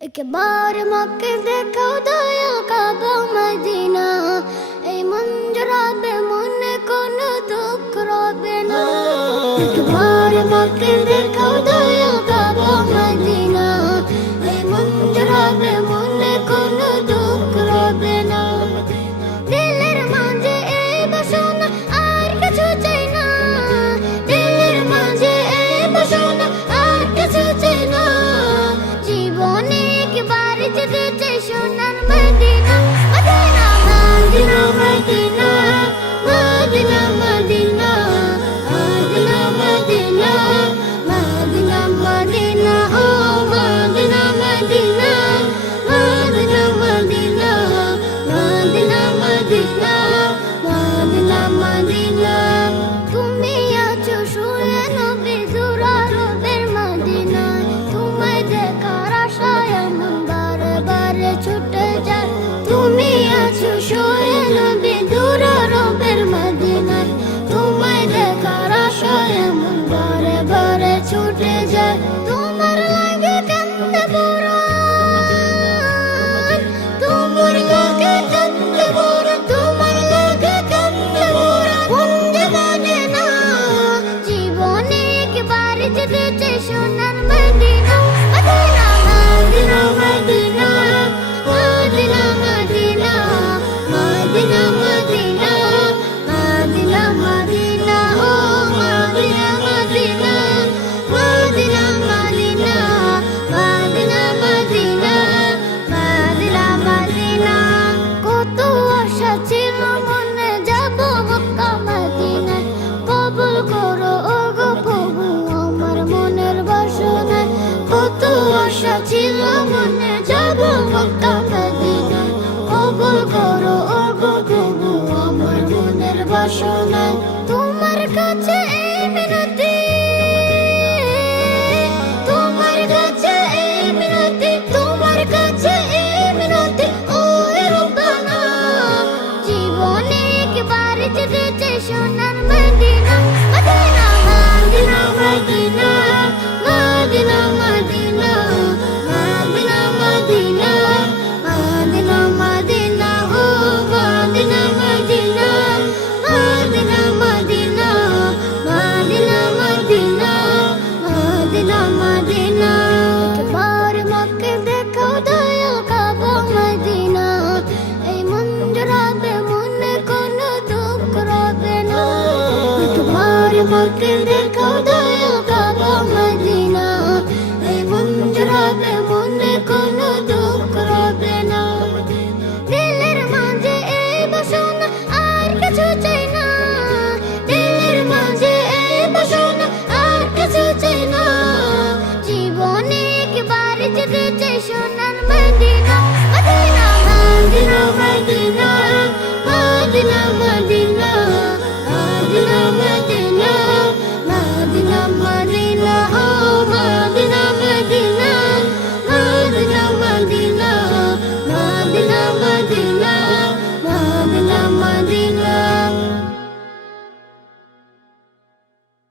एक बार मक्के देखो दया काबा मदीना ए मंजरा बे मन कोन दुख रोबे ना। एक बार मक्के देखो दया काबा मदीना ए मंजरा बे मन कोन दुख रोबे ना। दिलेर मांझे ए बसना आर किछु चाই না, दिलेर मांझे ए बसना आर किछु চাই না। জীবনে একবার যেতে চাই সোনার মদিনা, মদিনা মদিনা মদিনা মদিনা মদিনা মদিনা মদিনা মদিনা ও মদিনা মদিনা মদিনা মদিনা মদিনা মদিনা মদিনা মদিনা। তুমি আছো শুয়ে নবী জুরারবের মদিনায়, তোমায় দেখার আশায় মন বারে বারে ছুটে যায়। তুমি আছো শুয়ে নবী জুরারবের মদিনায়, তোমায় দেখার আশায় মন বারে বারে ছুটে যায়। তোমার লাগে কান্দে পুরাণ, তোমার লাগে কান্দে পুরাণ, তোমার লাগে কান্দে পুরাণ। কোন জীবনে না জীবনে একবার যেতে চাই সোনার মদিনা, মদিনা মদিনা মদিনা মদিনা মদিনা মদিনা মদিনা মদিনা মদিনা ও মদিনা মদিনা মদিনা মদিনা মদিনা মদিনা মদিনা মদিনা। কত আশা ছিল মনে যাব মক্কা মদিনায়, কবুল করো ওগো প্রভু আমার মনের বাসনা। কত আশা ছিল মনে যাব মক্কা মদিনায়, কবুল করো ওগো প্রভু আমার মনের বাসনা।